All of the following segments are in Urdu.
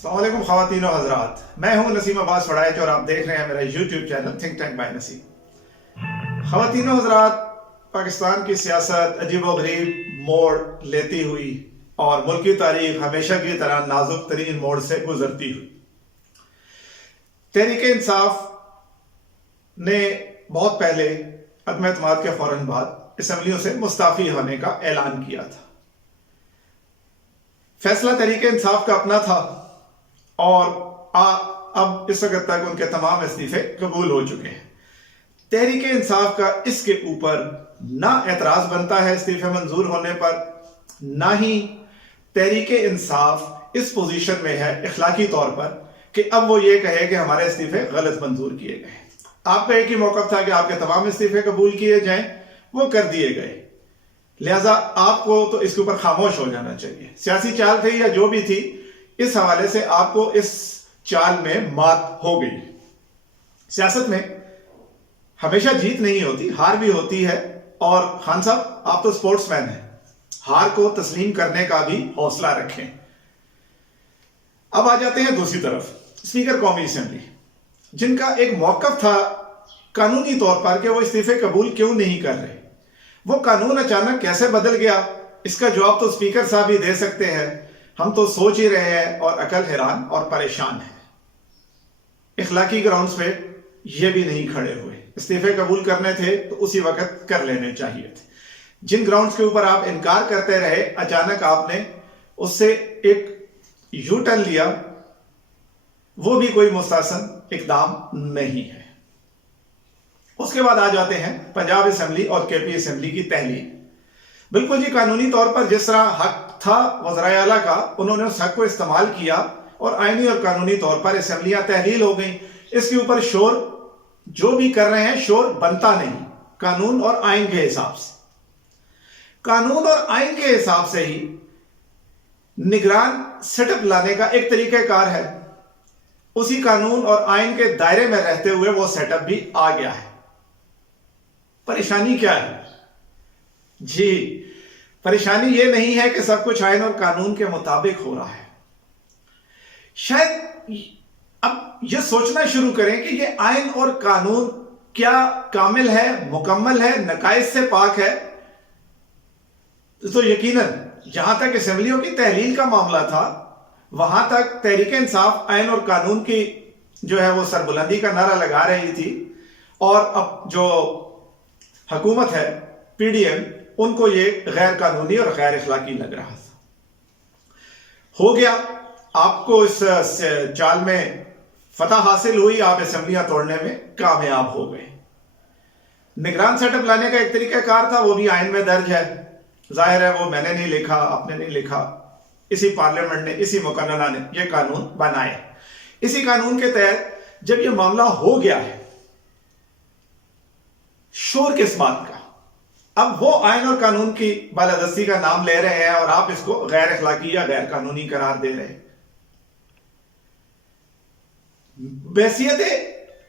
السلام علیکم خواتین و حضرات، میں ہوں نسیم عباس وڑائچ اور آپ دیکھ رہے ہیں میرا YouTube channel think tank by Naseem. خواتین و حضرات، پاکستان کی سیاست عجیب و غریب موڑ لیتی ہوئی اور ملکی تاریخ ہمیشہ کی طرح نازک ترین موڑ سے گزرتی ہوئی۔ تحریک انصاف نے بہت پہلے عدم اعتماد کے فوراً بعد اسمبلیوں سے مستعفی ہونے کا اعلان کیا تھا۔ فیصلہ تحریک انصاف کا اپنا تھا اور اب اس وقت تک ان کے تمام استعفے قبول ہو چکے ہیں۔ تحریک انصاف کا اس کے اوپر نہ اعتراض بنتا ہے استعفے منظور ہونے پر، نہ ہی تحریک انصاف اس پوزیشن میں ہے اخلاقی طور پر کہ اب وہ یہ کہے کہ ہمارے استعفے غلط منظور کیے گئے۔ آپ کا ایک ہی موقف تھا کہ آپ کے تمام استعفے قبول کیے جائیں، وہ کر دیے گئے، لہذا آپ کو تو اس کے اوپر خاموش ہو جانا چاہیے۔ سیاسی چال تھی یا جو بھی تھی، اس حوالے سے آپ کو اس چال میں مات ہو گئی۔ سیاست میں ہمیشہ جیت نہیں ہوتی، ہار بھی ہوتی ہے، اور خان صاحب آپ تو سپورٹس مین ہیں، ہار کو تسلیم کرنے کا بھی حوصلہ رکھیں۔ اب آ جاتے ہیں دوسری طرف، اسپیکر قومی اسمبلی، جن کا ایک موقف تھا قانونی طور پر کہ وہ استعفے قبول کیوں نہیں کر رہے۔ وہ قانون اچانک کیسے بدل گیا، اس کا جواب تو اسپیکر صاحب ہی دے سکتے ہیں، ہم تو سوچ ہی رہے ہیں اور عقل حیران اور پریشان ہے۔ اخلاقی گراؤنڈز پہ یہ بھی نہیں کھڑے ہوئے، استعفے قبول کرنے تھے تو اسی وقت کر لینے چاہیے تھے۔ جن گراؤنڈز کے اوپر آپ انکار کرتے رہے، اچانک آپ نے اس سے ایک یو ٹرن لیا، وہ بھی کوئی مستحسن اقدام نہیں ہے۔ اس کے بعد آ جاتے ہیں پنجاب اسمبلی اور کے پی اسمبلی کی تحلیل۔ بالکل جی، قانونی طور پر جس طرح حق تھا وزرائے اعلیٰ کا، انہوں نے اس حق کو استعمال کیا اور آئینی اور قانونی طور پر اسمبلیاں تحلیل ہو گئیں۔ اس کے اوپر شور جو بھی کر رہے ہیں، شور بنتا نہیں قانون اور آئین کے حساب سے۔ قانون اور آئین کے حساب سے ہی نگران سیٹ اپ لانے کا ایک طریقہ کار ہے، اسی قانون اور آئین کے دائرے میں رہتے ہوئے وہ سیٹ اپ بھی آ گیا ہے۔ پریشانی کیا ہے؟ جی، پریشانی یہ نہیں ہے کہ سب کچھ آئین اور قانون کے مطابق ہو رہا ہے۔ شاید اب یہ سوچنا شروع کریں کہ یہ آئین اور قانون کیا کامل ہے، مکمل ہے، نقائص سے پاک ہے؟ تو یقیناً جہاں تک اسمبلیوں کی تحلیل کا معاملہ تھا، وہاں تک تحریک انصاف آئین اور قانون کی جو ہے وہ سربلندی کا نعرہ لگا رہی تھی، اور اب جو حکومت ہے پی ڈی ایم، ان کو یہ غیر قانونی اور غیر اخلاقی لگ رہا تھا۔ ہو گیا، آپ کو اس چال میں فتح حاصل ہوئی، آپ اسمبلیاں توڑنے میں کامیاب ہو گئے۔ نگران سیٹ اپ لانے کا ایک طریقہ کار تھا، وہ بھی آئین میں درج ہے، ظاہر ہے وہ میں نے نہیں لکھا، آپ نے نہیں لکھا، اسی پارلیمنٹ نے، اسی مقننہ نے یہ قانون بنائے۔ اسی قانون کے تحت جب یہ معاملہ ہو گیا ہے، شور کس بات کا؟ اب وہ آئین اور قانون کی بالادستی کا نام لے رہے ہیں اور آپ اس کو غیر اخلاقی یا غیر قانونی قرار دے رہے ہیں۔ بحیثیت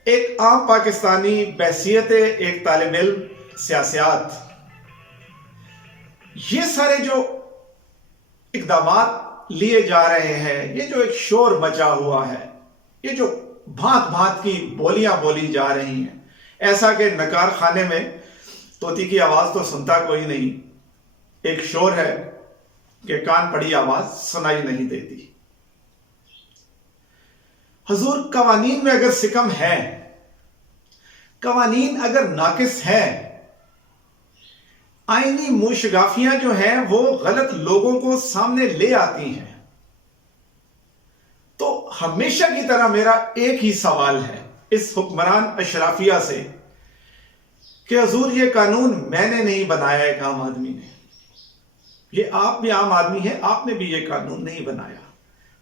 ایک عام پاکستانی، بحیثیت ایک طالب علم سیاست، یہ سارے جو اقدامات لیے جا رہے ہیں، یہ جو ایک شور مچا ہوا ہے، یہ جو بھانت بھانت کی بولیاں بولی جا رہی ہیں، ایسا کہ نکار خانے میں طوطی کی آواز تو سنتا کوئی نہیں، ایک شور ہے کہ کان پڑی آواز سنائی نہیں دیتی۔ حضور، قوانین میں اگر سکم ہے، قوانین اگر ناقص ہیں، آئینی موشگافیاں جو ہیں وہ غلط لوگوں کو سامنے لے آتی ہیں، تو ہمیشہ کی طرح میرا ایک ہی سوال ہے اس حکمران اشرافیہ سے کہ حضور، یہ قانون میں نے نہیں بنایا، ایک عام آدمی نے، یہ آپ بھی عام آدمی ہیں، آپ نے بھی یہ قانون نہیں بنایا۔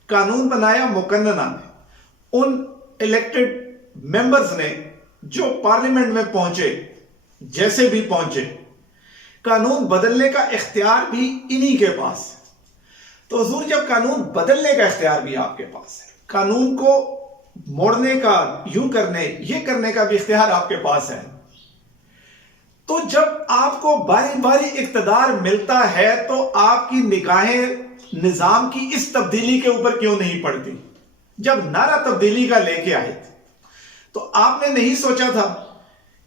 قانون بنایا مقننہ نے، ان الیکٹڈ ممبرز نے جو پارلیمنٹ میں پہنچے، جیسے بھی پہنچے۔ قانون بدلنے کا اختیار بھی انہی کے پاس ہے۔ تو حضور، جب قانون بدلنے کا اختیار بھی آپ کے پاس ہے، قانون کو موڑنے کا، یوں کرنے، یہ کرنے کا بھی اختیار آپ کے پاس ہے، تو جب آپ کو باری باری اقتدار ملتا ہے تو آپ کی نگاہیں نظام کی اس تبدیلی کے اوپر کیوں نہیں پڑتی؟ جب نعرہ تبدیلی کا لے کے آئے تھے تو آپ نے نہیں سوچا تھا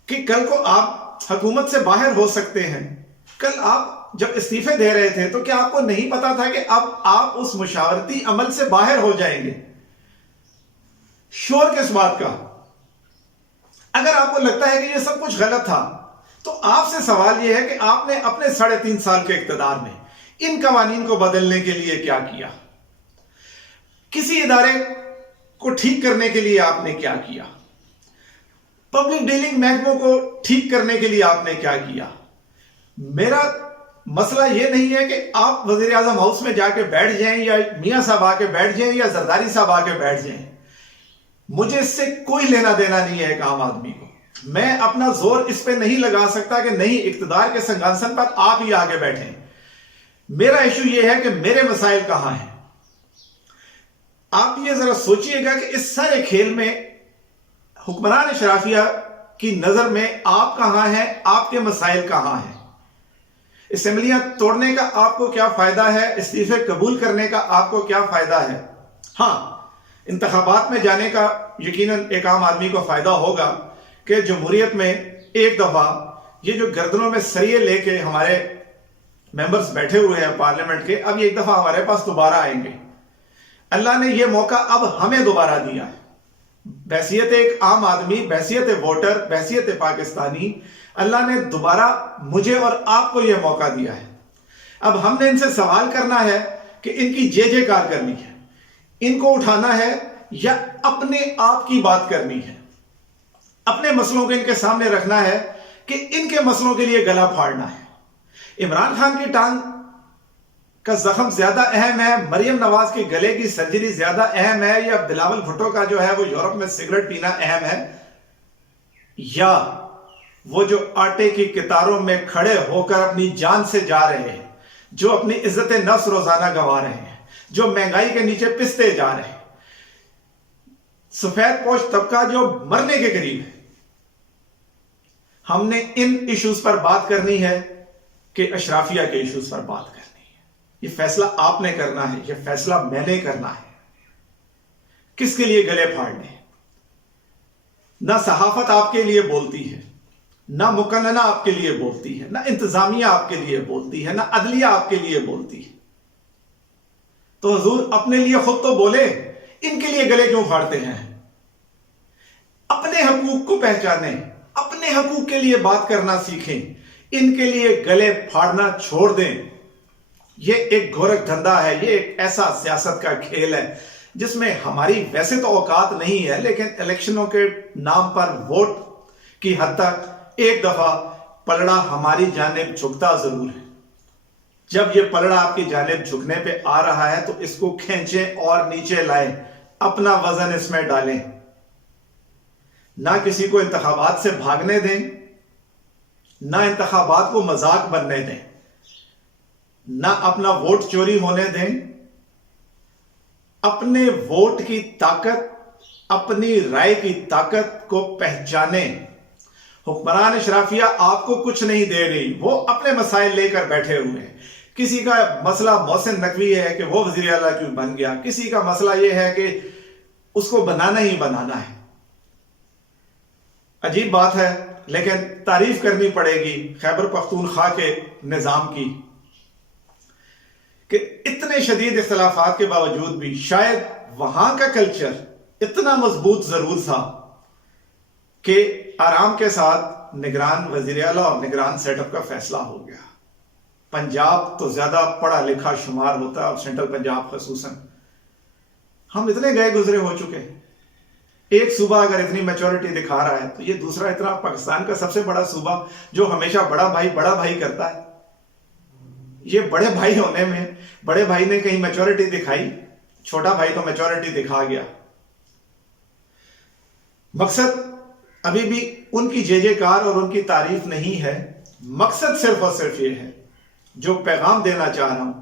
کہ کل کو آپ حکومت سے باہر ہو سکتے ہیں؟ کل آپ جب استعفے دے رہے تھے تو کیا آپ کو نہیں پتا تھا کہ اب آپ اس مشاورتی عمل سے باہر ہو جائیں گے؟ شور کس بات کا؟ اگر آپ کو لگتا ہے کہ یہ سب کچھ غلط تھا تو آپ سے سوال یہ ہے کہ آپ نے اپنے 3.5 سال کے اقتدار میں ان قوانین کو بدلنے کے لیے کیا کیا؟ کسی ادارے کو ٹھیک کرنے کے لیے آپ نے کیا کیا؟ پبلک ڈیلنگ محکموں کو ٹھیک کرنے کے لیے آپ نے کیا کیا؟ میرا مسئلہ یہ نہیں ہے کہ آپ وزیر اعظم ہاؤس میں جا کے بیٹھ جائیں یا میاں صاحب آ کے بیٹھ جائیں یا زرداری صاحب آ کے بیٹھ جائیں. مجھے اس سے کوئی لینا دینا نہیں ہے ایک عام آدمی کو. میں اپنا زور اس پہ نہیں لگا سکتا کہ نہیں اقتدار کے سنگھانسن پر آپ ہی آگے بیٹھیں. میرا ایشو یہ ہے کہ میرے مسائل کہاں ہیں. آپ یہ ذرا سوچئے گا کہ اس سارے کھیل میں حکمران اشرافیہ کی نظر میں آپ کہاں ہیں, آپ کے مسائل کہاں ہیں. اسمبلیاں توڑنے کا آپ کو کیا فائدہ ہے, استعفے قبول کرنے کا آپ کو کیا فائدہ ہے. ہاں, انتخابات میں جانے کا یقیناً ایک عام آدمی کو فائدہ ہوگا کہ جمہوریت میں ایک دفعہ یہ جو گردنوں میں سریے لے کے ہمارے ممبرز بیٹھے ہوئے ہیں پارلیمنٹ کے, اب یہ ایک دفعہ ہمارے پاس دوبارہ آئیں گے. اللہ نے یہ موقع اب ہمیں دوبارہ دیا ہے. بحیثیت ایک عام آدمی, بحیثیت ووٹر, بحیثیت پاکستانی, اللہ نے دوبارہ مجھے اور آپ کو یہ موقع دیا ہے. اب ہم نے ان سے سوال کرنا ہے کہ ان کی جے جے کار کرنی ہے, ان کو اٹھانا ہے یا اپنے آپ کی بات کرنی ہے, اپنے مسئلوں کو ان کے سامنے رکھنا ہے کہ ان کے مسئلوں کے لیے گلا پھاڑنا ہے. عمران خان کی ٹانگ کا زخم زیادہ اہم ہے, مریم نواز کے گلے کی سرجری زیادہ اہم ہے, یا بلاول بھٹو کا جو ہے وہ یورپ میں سگریٹ پینا اہم ہے, یا وہ جو آٹے کی کتاروں میں کھڑے ہو کر اپنی جان سے جا رہے ہیں, جو اپنی عزت نفس روزانہ گنوا رہے ہیں, جو مہنگائی کے نیچے پستے جا رہے ہیں, سفید پوش طبقہ جو مرنے کے قریب ہے. ہم نے ان ایشوز پر بات کرنی ہے کہ اشرافیہ کے ایشوز پر بات کرنی ہے. یہ فیصلہ آپ نے کرنا ہے, یہ فیصلہ میں نے کرنا ہے. کس کے لیے گلے پھاڑنے؟ نہ صحافت آپ کے لیے بولتی ہے, نہ مقننہ آپ کے لیے بولتی ہے, نہ انتظامیہ آپ کے لیے بولتی ہے, نہ عدلیہ آپ کے لیے بولتی ہے. تو حضور اپنے لیے خود تو بولے, ان کے لیے گلے کیوں پھاڑتے ہیں؟ اپنے حقوق کو پہچانیں, اپنے حقوق کے لیے بات کرنا سیکھیں, ان کے لیے گلے پھاڑنا چھوڑ دیں. یہ ایک گورکھ دھندا ہے, یہ ایک ایسا سیاست کا کھیل ہے جس میں ہماری ویسے تو اوقات نہیں ہے, لیکن الیکشنوں کے نام پر ووٹ کی حد تک ایک دفعہ پلڑا ہماری جانب جھکتا ضرور ہے. جب یہ پلڑا آپ کی جانب جھکنے پہ آ رہا ہے تو اس کو کھینچیں اور نیچے لائیں, اپنا وزن اس میں ڈالیں. نہ کسی کو انتخابات سے بھاگنے دیں, نہ انتخابات کو مذاق بننے دیں, نہ اپنا ووٹ چوری ہونے دیں. اپنے ووٹ کی طاقت, اپنی رائے کی طاقت کو پہچانیں. حکمران اشرافیہ آپ کو کچھ نہیں دے رہی, وہ اپنے مسائل لے کر بیٹھے ہوئے ہیں. کسی کا مسئلہ محسن نقوی ہے کہ وہ وزیر اعلیٰ کیوں بن گیا, کسی کا مسئلہ یہ ہے کہ اس کو بنانا ہی بنانا ہے. عجیب بات ہے, لیکن تعریف کرنی پڑے گی خیبر پختونخوا کے نظام کی کہ اتنے شدید اختلافات کے باوجود بھی شاید وہاں کا کلچر اتنا مضبوط ضرور تھا کہ آرام کے ساتھ نگران وزیر اعلیٰ اور نگران سیٹ اپ کا فیصلہ ہو گیا. پنجاب تو زیادہ پڑھا لکھا شمار ہوتا ہے, اور سینٹرل پنجاب خصوصاً. ہم اتنے گئے گزرے ہو چکے ہیں. ایک صوبہ اگر اتنی میچورٹی دکھا رہا ہے تو یہ دوسرا اتنا پاکستان کا سب سے بڑا صوبہ جو ہمیشہ بڑا بھائی کرتا ہے, یہ بڑے بھائی ہونے میں بڑے بھائی نے کہیں میچورٹی دکھائی, چھوٹا بھائی تو میچورٹی دکھا گیا. مقصد ابھی بھی ان کی جے جے کار اور ان کی تعریف نہیں ہے. مقصد صرف اور صرف یہ ہے, جو پیغام دینا چاہ رہا ہوں,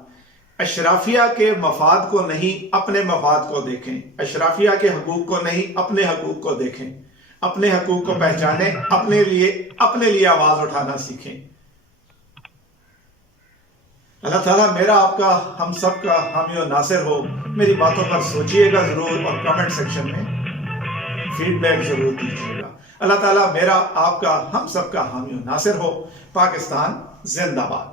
اشرافیہ کے مفاد کو نہیں اپنے مفاد کو دیکھیں, اشرافیہ کے حقوق کو نہیں اپنے حقوق کو دیکھیں. اپنے حقوق کو پہچانیں, اپنے لیے آواز اٹھانا سیکھیں. اللہ تعالیٰ میرا آپ کا ہم سب کا حامی و ناصر ہو. میری باتوں پر سوچئے گا ضرور اور کمنٹ سیکشن میں فیڈ بیک ضرور دیجیے گا. اللہ تعالیٰ میرا آپ کا ہم سب کا حامی و ناصر ہو. پاکستان زندہ باد.